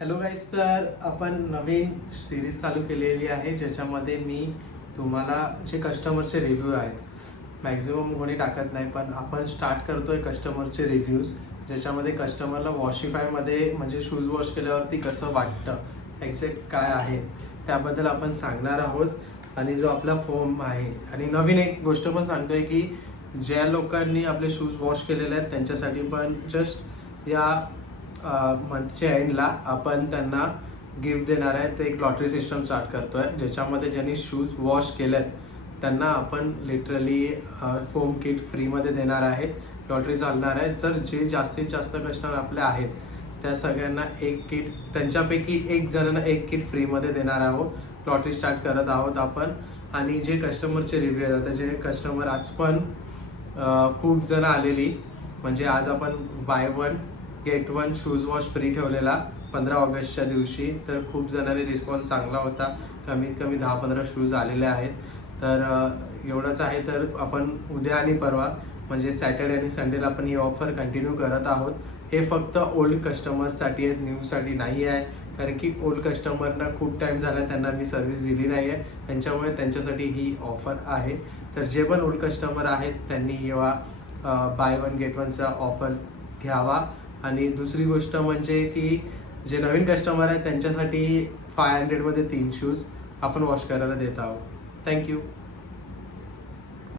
Hello guys, तर आपण नवीन series चालू केलेली आहे ज्याच्यामध्ये मी तुम्हाला जे कस्टमरचे रिव्ह्यू आहेत मॅक्झिमम कोणी टाकत नाही, पण आपण स्टार्ट करतोय कस्टमरचे रिव्ह्यूज ज्याच्यामध्ये कस्टमरला वॉशिफायमध्ये म्हणजे शूज वॉश केल्यावरती कसं वाटतं, एक्झॅक्ट काय आहे त्याबद्दल आपण सांगणार आहोत. आणि जो आपला फोम आहे, आणि नवीन एक गोष्ट पण सांगतोय की ज्या लोकांनी आपले शूज वॉश केलेले आहेत त्यांच्यासाठी पण जस्ट या मंथच्या एंडला आपण त्यांना गिफ्ट देणार आहे. ते एक लॉटरी सिस्टम स्टार्ट करतोय ज्याच्यामध्ये ज्यांनी शूज वॉश केलेत त्यांना आपण लिटरली फोम किट फ्रीमध्ये देणार आहे. लॉटरी चालणार आहे. जर जे जास्तीत जास्त कस्टमर आपले आहेत त्या सगळ्यांना एक किट, त्यांच्यापैकी एक जणांना एक किट फ्रीमध्ये देणार आहोत. लॉटरी स्टार्ट करत आहोत आपण. आणि जे कस्टमरचे रिव्ह्यू आहेत, आता जे कस्टमर आज पण खूप जण आलेली, म्हणजे आज आपण by one get one shoes wash free ठेवलेला 15 ऑगस्टच्या दिवशी. तर खूप जणांनी रिस्पॉन्स चांगला होता. कमीत कमी 10-15 शूज आलेले आहेत. तर एवढंच आहे. तर आपण उद्या आणि परवा म्हणजे सॅटर्डे आणि संडेला आपण ही ऑफर कंटिन्यू करत आहोत. हे फक्त ओल्ड कस्टमर्ससाठी आहेत, न्यूसाठी नाही आहे. कारण की ओल्ड कस्टमरना खूप टाईम झाला त्यांना मी सर्व्हिस दिली नाही आहे, त्यांच्यामुळे त्यांच्यासाठी ही ऑफर आहे. तर जे पण ओल्ड कस्टमर आहेत त्यांनी जेव्हा बाय वन गेट वनचा ऑफर घ्यावा. आणि दुसरी गोष्ट म्हणजे की जे नवीन कस्टमर आहेत त्यांच्यासाठी 500मध्ये 3 शूज आपण वॉश करायला देत आहोत. थँक्यू.